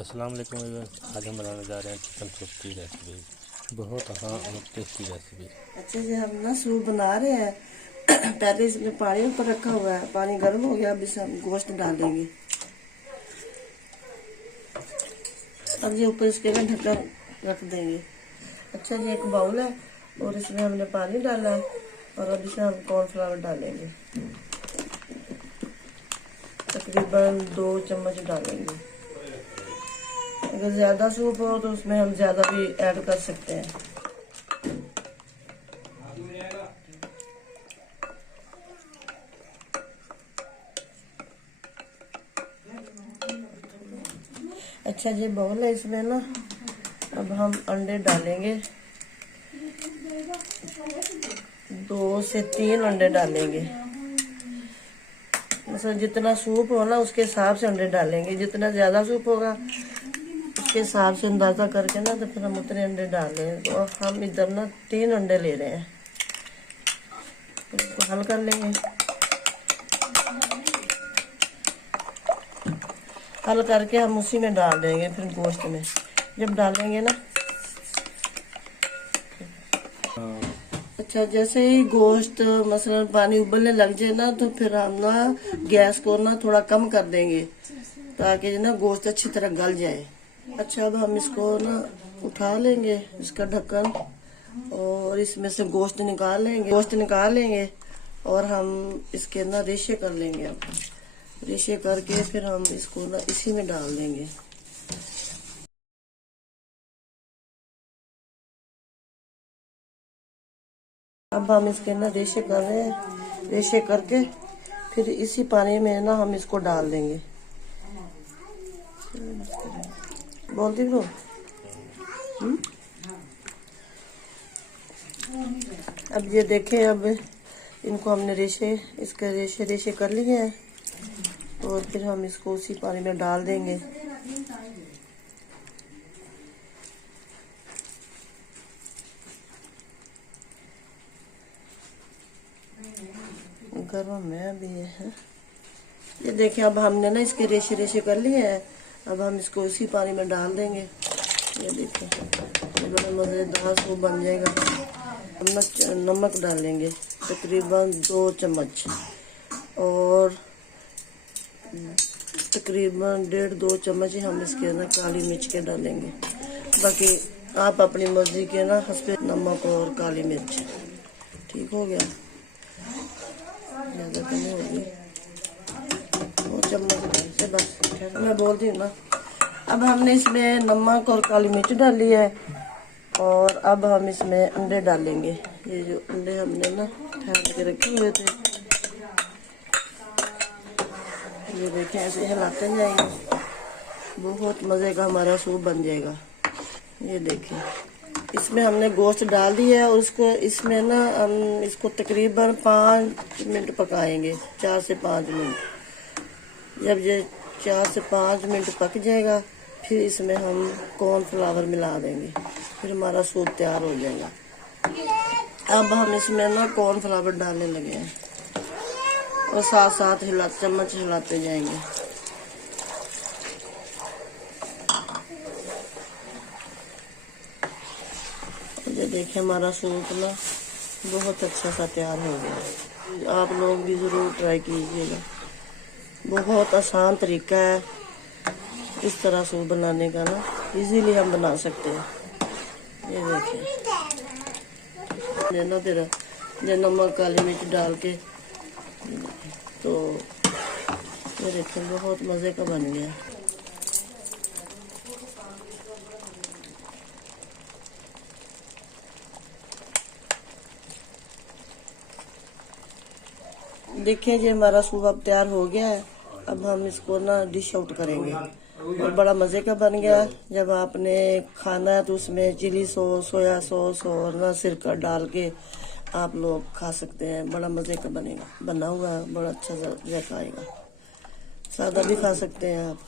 अस्सलाम वालेकुम व्यूअर्स। आज हम बनाने जा रहे हैं चिकन सूप की रेसिपी। बहुत आसान और टेस्टी रेसिपी। अच्छा जी, हम ना सूप बना रहे हैं। पहले इसमें पानी ऊपर रखा हुआ है, पानी गर्म हो गया। अब इसमें हम गोश्त डालेंगे। अब ये ऊपर इसके ना ढक्कन रख देंगे। अच्छा जी, एक बाउल है और इसमें हमने पानी डाला है और अब इसमें हम कॉर्नफ्लावर डालेंगे। तकरीबन 2 चम्मच डालेंगे। अगर ज़्यादा सूप हो तो उसमें हम ज़्यादा भी ऐड कर सकते हैं। अच्छा जी, बाउल है इसमें ना। अब हम अंडे डालेंगे। 2 से 3 अंडे डालेंगे। मतलब जितना सूप हो ना उसके हिसाब से अंडे डालेंगे। जितना ज़्यादा सूप होगा उसके हिसाब से अंदाज़ा करके ना तो फिर हम उतने अंडे डालें। तो हम इधर ना 3 अंडे ले रहे हैं। इसको हल कर लेंगे। हल करके हम उसी में डाल देंगे। फिर गोश्त में जब डालेंगे ना, अच्छा जैसे ही गोश्त मसलन पानी उबलने लग जाए ना तो फिर हम ना गैस को ना थोड़ा कम कर देंगे ताकि ना गोश्त अच्छी तरह गल जाए। अच्छा, अब हम इसको ना उठा लेंगे इसका ढक्कन और इसमें से गोश्त निकाल लेंगे और हम इसके ना रेशे कर लेंगे। अब रेशे करके फिर हम इसको ना इसी में डाल देंगे। अब हम इसके ना रेशे कर रहे हैं। रेशे करके फिर इसी पानी में ना हम इसको डाल देंगे। बोलती हो? अब ये देखें, अब इनको हमने इसके रेशे कर लिए हैं और फिर हम इसको उसी पानी में डाल देंगे। गर्म में अभी ये देखिए, अब हमने ना इसके रेशे कर लिए हैं। अब हम इसको उसी पानी में डाल देंगे। ये देखिए, ये बड़ा मज़ेदार सूप बन जाएगा। नमक डालेंगे तकरीबन 2 चम्मच और तकरीबन 1.5-2 चम्मच ही हम इसके ना काली मिर्च के डालेंगे। बाकी आप अपनी मर्जी के ना हस्बे नमक और काली मिर्च। ठीक हो गया, ज़्यादा तो नहीं होगी। 2 चम्मच से बस, मैं बोलती हूँ ना। अब हमने इसमें नमक और काली मिर्च डाली है और अब हम इसमें अंडे डालेंगे। ये जो अंडे हमने ना ठहर के रखे हुए थे, ये देखें, ऐसे हिलाते जाएंगे। बहुत मज़े का हमारा सूप बन जाएगा। ये देखें, इसमें हमने गोश्त डाल दिया है और इसमें ना हम इसको तकरीबन 5 मिनट पकाएंगे। 4 से 5 मिनट। जब ये 4 से 5 मिनट पक जाएगा फिर इसमें हम कॉर्नफ्लावर मिला देंगे। फिर हमारा सूप तैयार हो जाएगा। अब हम इसमें ना कॉर्नफ्लावर डालने लगे हैं और साथ साथ चम्मच हिलाते जाएंगे। ये देखिए, हमारा सूप ना बहुत अच्छा सा तैयार हो गया। आप लोग भी ज़रूर ट्राई कीजिएगा। बहुत आसान तरीका है इस तरह सूप बनाने का ना, इजीली हम बना सकते हैं। ये देखिए, ना फिर नमक काली मिर्च डाल के तो ये देखिए बहुत मज़े का बन गया। देखिए जी, हमारा सूप अब तैयार हो गया है। अब हम इसको ना डिश आउट करेंगे और बड़ा मज़े का बन गया। जब आपने खाना है तो उसमें चिली सॉस, सोया सॉस और ना सिरका डाल के आप लोग खा सकते हैं। बड़ा मज़े का बनेगा। बना हुआ है, बड़ा अच्छा जायका आएगा। सादा भी खा सकते हैं आप।